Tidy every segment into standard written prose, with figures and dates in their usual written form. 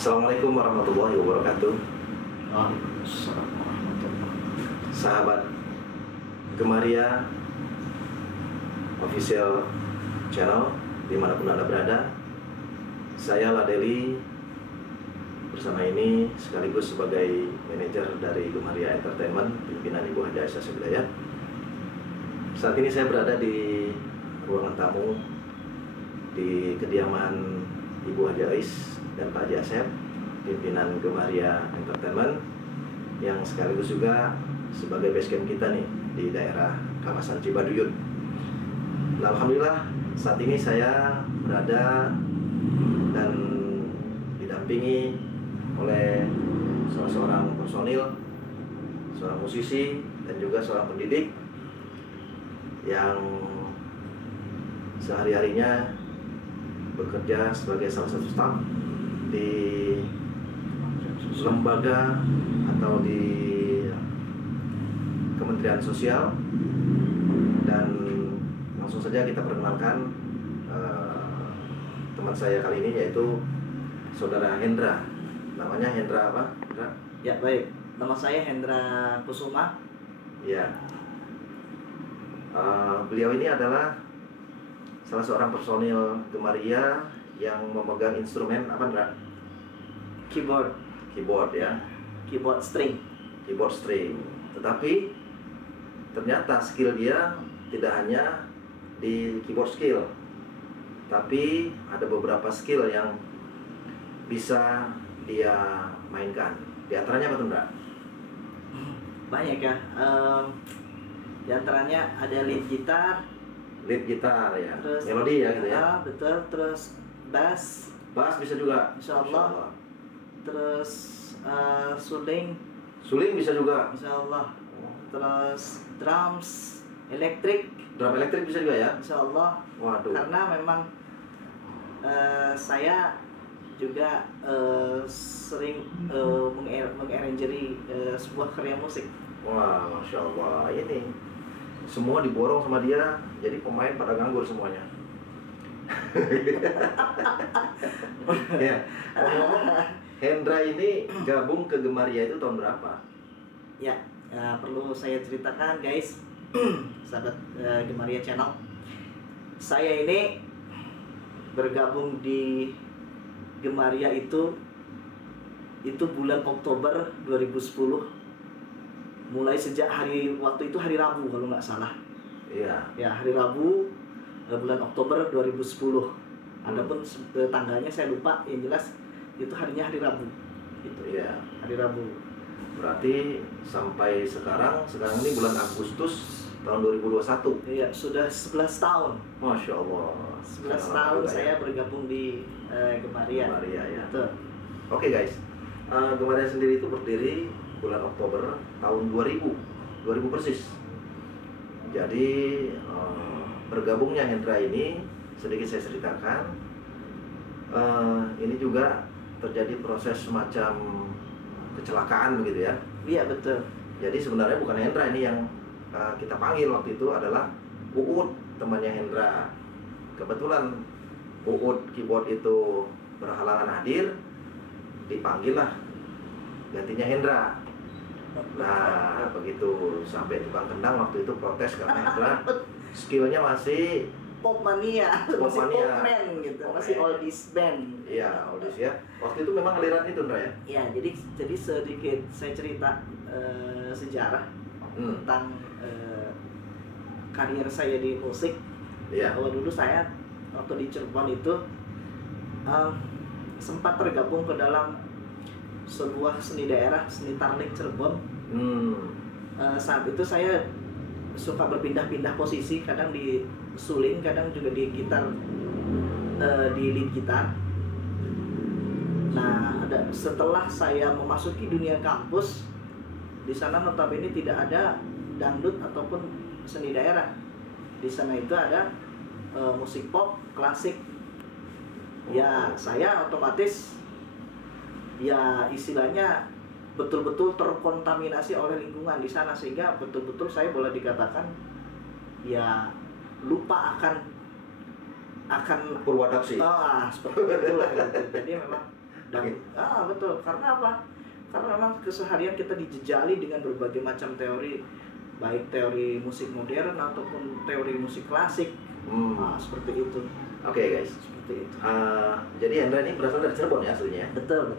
Assalamualaikum warahmatullahi wabarakatuh. Waalaikumsalam warahmatullahi wabarakatuh. Sahabat Gemaria Official Channel dimanapun Anda berada, saya Ladeli bersama ini sekaligus sebagai manajer dari Gemaria Entertainment pimpinan Ibu Haja Aisyah Sebidayat. Saat ini saya berada di ruangan tamu di kediaman Ibu Haja Ais dan Pak Haji Asep, pimpinan Gemaria Entertainment yang sekaligus juga sebagai basecamp kita nih di daerah kawasan Cibaduyut. Nah, alhamdulillah saat ini saya berada dan didampingi oleh salah seorang personil, seorang musisi dan juga seorang pendidik yang sehari-harinya bekerja sebagai salah satu staf di lembaga atau di Kementerian Sosial. Dan langsung saja kita perkenalkan teman saya kali ini, yaitu Saudara Hendra. Namanya Hendra apa? Hendra? Ya, baik. Nama saya Hendra Kusuma. Ya. Beliau ini adalah salah seorang personil Gemaria yang memegang instrumen apa, Hendra? Keyboard ya. Keyboard string. Keyboard string. Tetapi ternyata skill dia tidak hanya di keyboard skill, tapi ada beberapa skill yang bisa dia mainkan. Di antaranya apa tuh, Mbak? Banyak ya. Di antaranya ada lead gitar, Ya, terus melodi ya gitu ya. Betul. Terus bass, Bisa juga. Insya Allah. Terus suling, Bisa juga. Insya Allah. Terus drums, elektrik, Drum elektrik bisa juga ya. Insya Allah. Waduh. Karena memang saya juga sering mengarrangeri sebuah karya musik. Wah, Masya Allah. Ini semua diborong sama dia, jadi pemain pada nganggur semuanya. Ya. Ngomong, Hendra ini gabung ke Gemaria itu tahun berapa? Ya, perlu saya ceritakan guys, sahabat Gemaria Channel. Saya ini bergabung di Gemaria itu bulan Oktober 2010. Mulai sejak waktu itu hari Rabu kalau nggak salah. Iya. Ya, hari Rabu bulan Oktober 2010. Adapun tanggalnya saya lupa, yang jelas itu harinya hari Rabu. Itu. Iya. Hari Rabu. Berarti sampai sekarang ini bulan Agustus tahun 2021. Iya, sudah 11 tahun. Masya Allah. 11 tahun saya bergabung di Gemaria. Gemaria ya. Betul. Oke guys, Gemaria sendiri itu berdiri bulan Oktober tahun 2000 persis. Jadi bergabungnya Hendra ini sedikit saya ceritakan. Ini juga terjadi proses semacam kecelakaan begitu ya. Iya, betul. Jadi sebenarnya bukan Hendra ini yang kita panggil waktu itu, adalah Uud, temannya Hendra. Kebetulan Uud keyboard itu berhalangan hadir, dipanggil lah gantinya Hendra. Nah begitu, sampai tukang kendang waktu itu protes karena Hendra skillnya masih Pop mania, masih popman gitu, masih oldies band. Iya, oldies ya. Waktu itu memang aliran itu, Hendra ya. Iya, jadi sedikit saya cerita sejarah tentang karier saya di musik. Iya. Kalau dulu saya waktu di Cirebon itu sempat tergabung ke dalam sebuah seni daerah, seni tarling Cirebon. Saat itu saya suka berpindah-pindah posisi, kadang di suling, kadang juga di gitar, di lead gitar. Nah, setelah saya memasuki dunia kampus, di sana notabene tidak ada dangdut ataupun seni daerah. Di sana itu ada musik pop, klasik. Ya, saya otomatis ya istilahnya betul-betul terkontaminasi oleh lingkungan di sana, sehingga betul-betul saya boleh dikatakan ya lupa akan Purwadaksi. seperti itulah gitu. Jadi memang Dan betul. Karena apa? Karena memang keseharian kita dijejali dengan berbagai macam teori, baik teori musik modern ataupun teori musik klasik. Seperti itu. Oke, guys. Seperti itu. Jadi Hendra ini berasal dari Cirebon ya aslinya? Betul.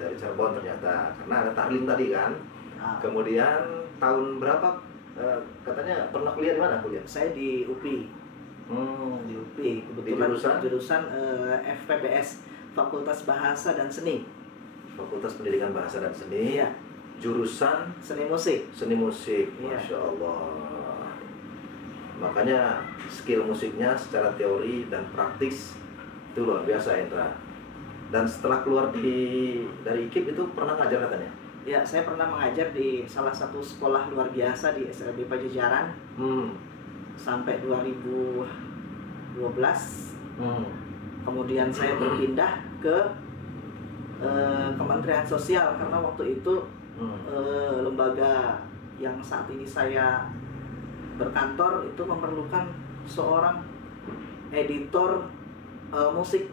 Dari Cirebon ternyata, karena ada Tarlim tadi kan. Kemudian tahun berapa katanya pernah kuliah di mana kuliah? Saya di UPI. Di UPI. Kebetulan jurusan FPBS, Fakultas Bahasa dan Seni. Fakultas Pendidikan Bahasa dan Seni. Iya. Jurusan Seni musik. Seni musik. Iya. Masya Allah. Makanya skill musiknya secara teori dan praktis itu luar biasa, Hendra. Dan setelah keluar dari IKIP itu pernah ngajar katanya? Ya, saya pernah mengajar di salah satu sekolah luar biasa di SLB Pajajaran sampai 2012. Kemudian saya berpindah ke Kementerian Sosial karena waktu itu lembaga yang saat ini saya berkantor itu memerlukan seorang editor musik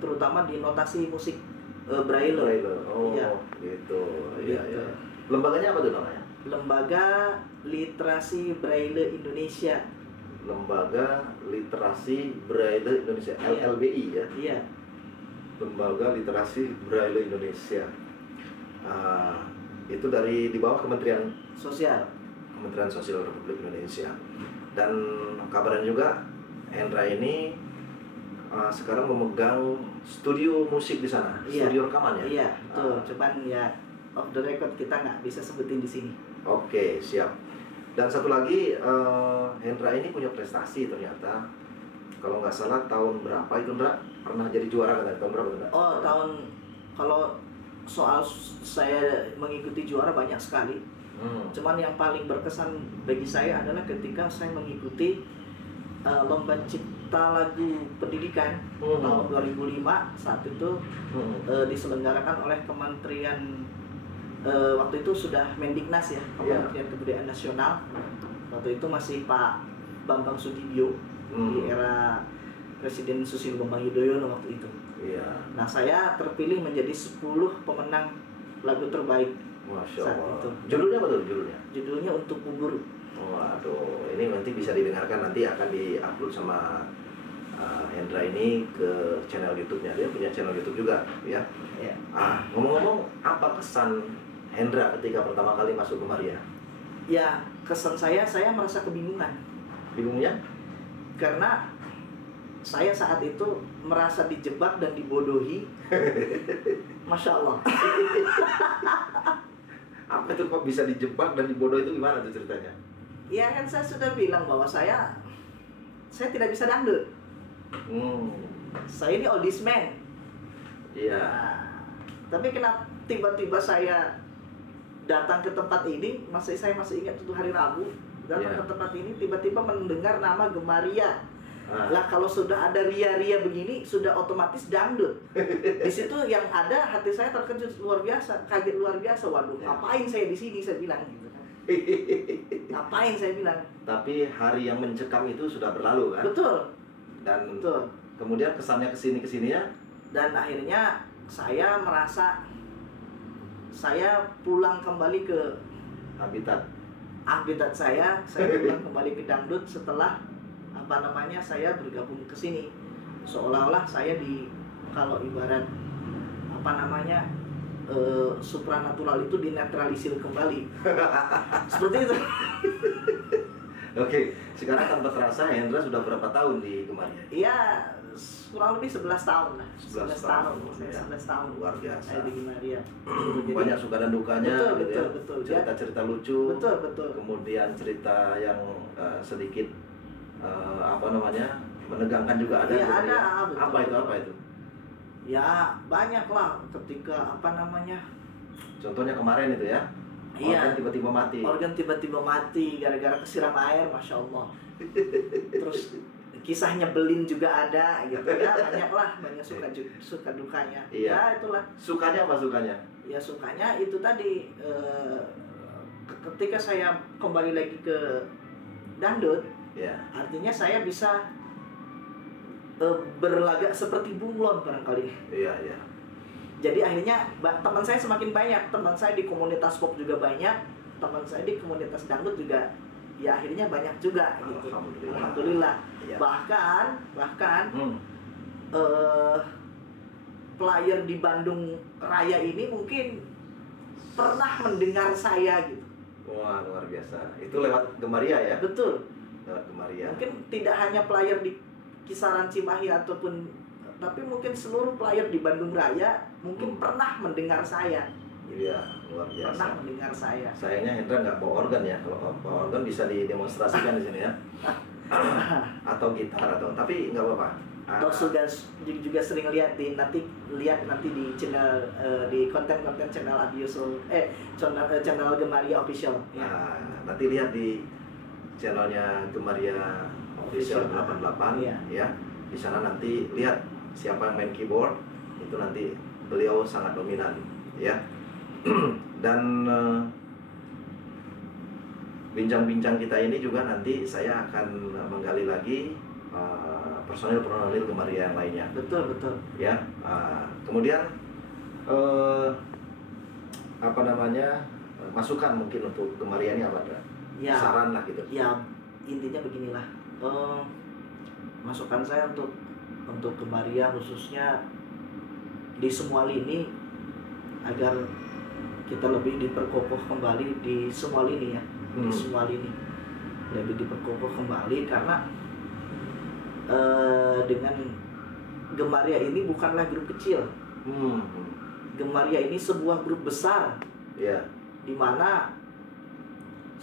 terutama di notasi musik Braille. Oh, iya. Gitu. Iya. Lembaganya apa tuh namanya? Lembaga Literasi Braille Indonesia. Lembaga Literasi Braille Indonesia, LLBI ya? Iya. Lembaga Literasi Braille Indonesia. Itu di bawah Kementerian Sosial Republik Indonesia. Dan kabarnya juga Hendra ini sekarang memegang studio musik di sana, studio rekaman ya? Iya, betul. Cuman ya off the record kita nggak bisa sebutin di sini. Oke, siap. Dan satu lagi, Hendra ini punya prestasi ternyata. Kalau nggak salah tahun berapa itu, Hendra? Pernah jadi juara kan? Tahun berapa, Hendra? Kalau soal saya mengikuti juara banyak sekali. Cuman yang paling berkesan bagi saya adalah ketika saya mengikuti lomba cipta lagu pendidikan tahun 2005. Saat itu diselenggarakan oleh Kementerian waktu itu sudah Mendiknas ya, Kementerian Kebudayaan Nasional. Waktu itu masih Pak Bambang Sudibyo di era Presiden Susilo Bambang Yudhoyono waktu itu. Nah, saya terpilih menjadi 10 pemenang lagu terbaik. Masya saat Allah. itu. Judulnya apa tuh judulnya? Judulnya Untuk Bubur. Waduh, ini nanti bisa didengarkan, nanti akan diupload sama Hendra ini ke channel YouTube-nya. Dia punya channel YouTube juga, ya. Ya. Ngomong-ngomong, apa kesan Hendra ketika pertama kali masuk ke Maria? Ya, kesan saya merasa kebingungan. Bingungnya? Karena saya saat itu merasa dijebak dan dibodohi. Masya Allah. Apa itu kok bisa dijebak dan dibodoh, itu gimana tuh ceritanya? Ya kan saya sudah bilang bahwa saya tidak bisa dangdut. Saya ini oldies man. Iya. Tapi kenapa tiba-tiba saya datang ke tempat ini, saya masih ingat itu hari Rabu, datang ke tempat ini tiba-tiba mendengar nama Gemaria. Lah kalau sudah ada ria-ria begini sudah otomatis dangdut. Di situ yang ada hati saya terkejut luar biasa, kaget luar biasa. Waduh, ngapain saya di sini, saya bilang gitu kan. Ngapain saya bilang. Tapi hari yang mencekam itu sudah berlalu kan? Betul. Dan betul. Kemudian kesannya kesini-kesininya. Dan akhirnya saya merasa saya pulang kembali ke habitat saya pulang kembali ke dangdut setelah saya bergabung ke sini. Seolah-olah saya kalau ibarat supranatural itu dinetralisir kembali. Seperti itu. Oke, sekarang tanpa terasa Hendra sudah berapa tahun di Gemaria? Iya, kurang lebih 11 tahun lah. 11 tahun. Saya 11 tahun. Luar biasa. Saya di Gemaria. Banyak suka dan dukanya. Betul. Cerita-cerita lucu. Betul. Kemudian cerita yang sedikit menegangkan juga ada. Iya, ada. Betul. Apa itu? Ya, banyak lah ketika Contohnya kemarin itu ya. Organ tiba-tiba mati gara-gara kesiram air, Masya Allah. Terus kisah nyebelin juga ada gitu ya, banyak suka dukanya. Iya. Ya itulah. Sukanya apa sukanya? Ya sukanya itu tadi ketika saya kembali lagi ke dangdut, ya. Artinya saya bisa berlagak seperti bunglon barangkali. Iya. Jadi akhirnya teman saya semakin banyak, teman saya di komunitas pop juga banyak, teman saya di komunitas dangdut juga ya akhirnya banyak juga gitu. Alhamdulillah. Iya. Bahkan eh, player di Bandung Raya ini mungkin pernah mendengar saya gitu. Wah, luar biasa. Itu lewat Gemaria ya? Betul. Lewat Gemaria. Mungkin tidak hanya player di kisaran Cimahi ataupun, tapi mungkin seluruh player di Bandung Raya mungkin pernah mendengar saya. Iya, luar biasa. Pernah mendengar saya. Sayangnya Hendra nggak bawa organ ya. Kalau bawa organ bisa didemonstrasikan di sini ya. Atau gitar atau, tapi nggak apa-apa. Atau juga sering lihat nanti di channel di konten-konten channel Abioso channel Gemaria Official. Nah, nanti lihat di channelnya Gemaria Official 88 Iya. ya. Di sana nanti lihat siapa yang main keyboard, itu nanti beliau sangat dominan ya. Dan bincang-bincang kita ini juga nanti saya akan menggali lagi personil Gemaria yang lainnya. Betul. Ya, kemudian masukan mungkin untuk Gemaria ini apa ada? Ya, Saran lah gitu. ya intinya beginilah, masukan saya untuk Gemaria khususnya di semua lini, agar kita lebih diperkokoh kembali di semua lini ya. Di semua lini lebih diperkokoh kembali, karena dengan Gemaria ini bukanlah grup kecil. Gemaria ini sebuah grup besar, di mana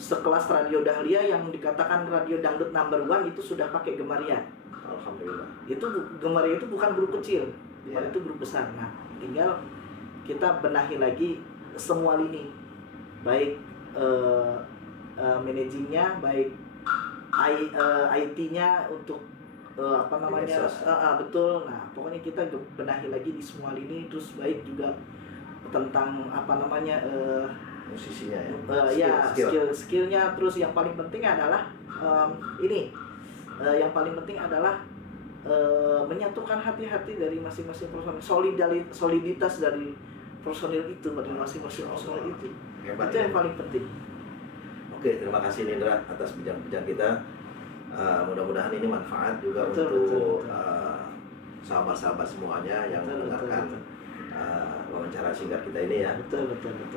sekelas Radio Dahlia yang dikatakan radio dangdut number 1 itu sudah pakai Gemaria. Alhamdulillah. Gemaria itu bukan grup kecil, itu grup besar. Nah, tinggal kita benahi lagi semua lini, baik managingnya, baik IT-nya untuk betul. Nah, pokoknya kita benahi lagi di semua lini, terus baik juga tentang musisinya ya. Skillnya. Terus yang paling penting adalah menyatukan hati-hati dari masing-masing personil, soliditas dari personil itu, dari masing-masing personil itu. Hebat, itu yang paling penting. Oke, terima kasih Nindra atas bincang-bincang kita. Mudah-mudahan ini manfaat juga Betul. untuk sahabat-sahabat semuanya yang mendengarkan wawancara singkat kita ini ya. Betul.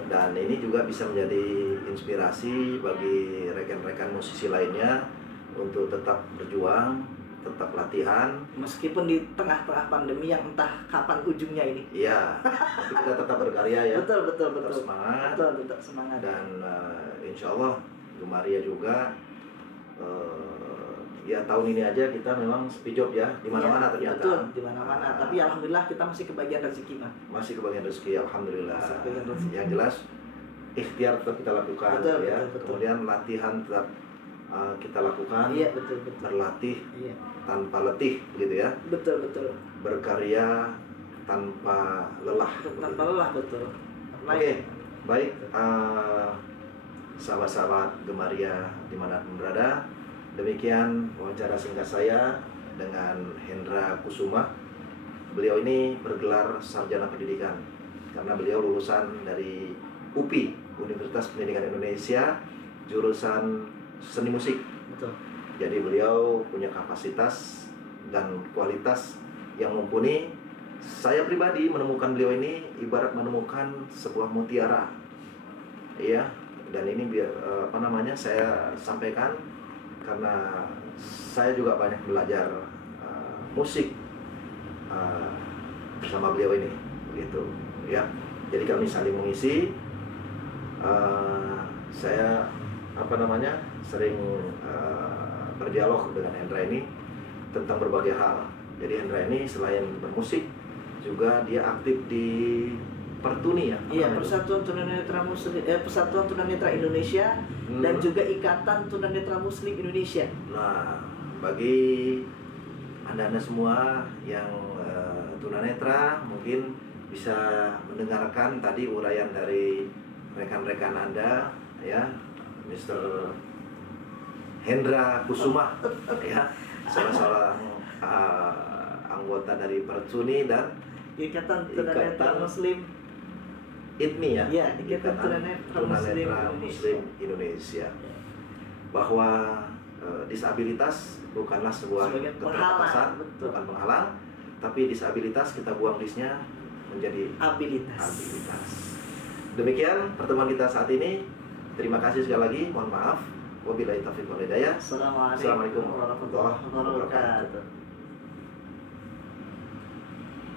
Dan ini juga bisa menjadi inspirasi bagi rekan-rekan musisi lainnya untuk tetap berjuang, tetap latihan. Meskipun di tengah-tengah pandemi yang entah kapan ujungnya ini. Iya, tapi kita tetap berkarya ya. Betul. Tetap semangat. Tetap semangat. Dan insya Allah Gemaria juga ya tahun ini aja kita memang sepi job ya di mana-mana ternyata. Betul, di mana-mana. Tapi alhamdulillah kita masih kebagian rezeki, Pak. Masih kebagian rezeki, alhamdulillah. Kebagian rezeki. Yang jelas ikhtiar tetap kita lakukan. Betul. Kemudian latihan tetap kita lakukan. Iya, betul. Berlatih tanpa letih, begitu ya. Betul. Berkarya tanpa lelah. Tanpa lelah, betul. Oke, baik. Sahabat-sahabat Gemaria dimanapun berada, demikian wawancara singkat saya dengan Hendra Kusuma. Beliau ini bergelar sarjana pendidikan karena beliau lulusan dari UPI, Universitas Pendidikan Indonesia, jurusan seni musik. Betul. Jadi beliau punya kapasitas dan kualitas yang mumpuni. Saya pribadi menemukan beliau ini ibarat menemukan sebuah mutiara. Iya, dan ini saya sampaikan karena saya juga banyak belajar musik bersama beliau ini, begitu ya. Jadi kami saling mengisi. Saya sering berdialog dengan Hendra ini tentang berbagai hal. Jadi Hendra ini selain bermusik juga dia aktif di Pertuni ya. Iya, Persatuan Tunanetra Muslim, Persatuan Tunanetra Indonesia dan juga Ikatan Tunanetra Muslim Indonesia. Nah, bagi Anda semua yang tunanetra mungkin bisa mendengarkan tadi uraian dari rekan-rekan Anda ya, Mr. Hendra Kusuma ya, salah seorang anggota dari Pertuni dan Ikatan Tunanetra Muslim. ITMI ya, Iya, Ikatan Tunanetra Muslim Muslim Indonesia. Bahwa disabilitas bukanlah sebuah Sebagai keterbatasan, penghalang, betul. bukan penghalang, tapi disabilitas kita buang disnya menjadi Habilitas. habilitas. Demikian pertemuan kita saat ini. Terima kasih sekali lagi. Mohon maaf. Wabillahi taufiq wal hidayah. Assalamualaikum Assalamualaikum warahmatullahi wabarakatuh. wabarakatuh.